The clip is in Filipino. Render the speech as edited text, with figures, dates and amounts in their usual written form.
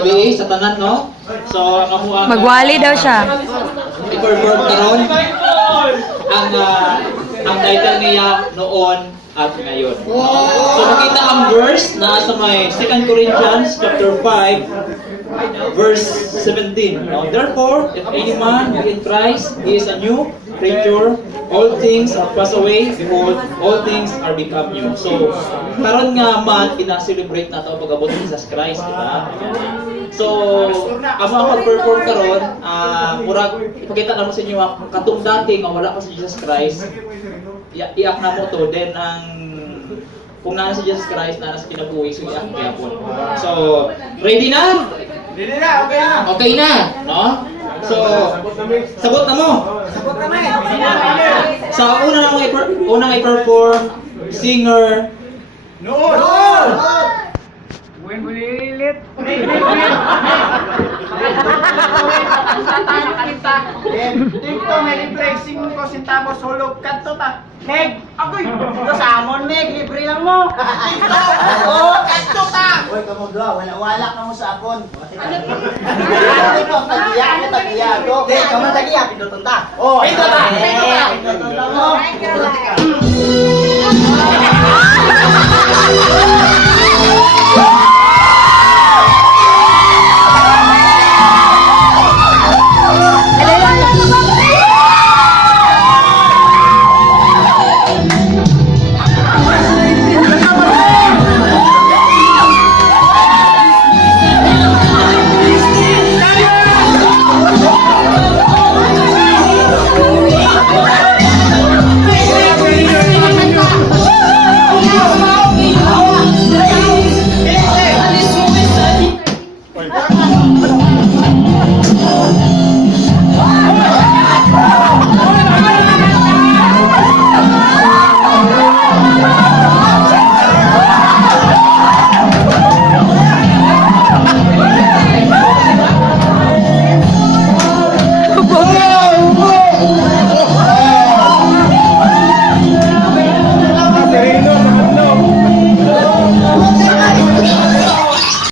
gabi sa tanan, no? So, ang ako ang... Magwali daw siya. I-perform karon ang title niya noon at ngayon. So, makita ang verse na sa may 2 Corinthians chapter 5, verse 17. No? Therefore, if any man be in Christ, he is a new creature. All things have passed away. Behold, all things are become new. So, karon nga man, ina-celebrate na ito pag-abot ni Jesus Christ. Diba? So, amo ang mag-perform karon, murag, ipakita na mo sa inyo, katong dati nga wala pa si Jesus Christ, iyak na mo to. Then, kung nana si Jesus Christ, nana sa kinabuhi, so iyak kaya po. So, ready na? Ready na, okay na. Okay na, no? So, sabot na mo. Sabot kami. So, unang i-perform, singer. Noon! Buwan bulilit. Dito may replacing ko sintamos hulog kanto ta. Meg, ako'y dito sa amon Meg, libre lang mo. Oo, kanto ta. Uy, kamugla, wala ka mo sa akon. Ito, tagiya. Hindi, kaman tagiya, pindutunta. Oh, pindutunta.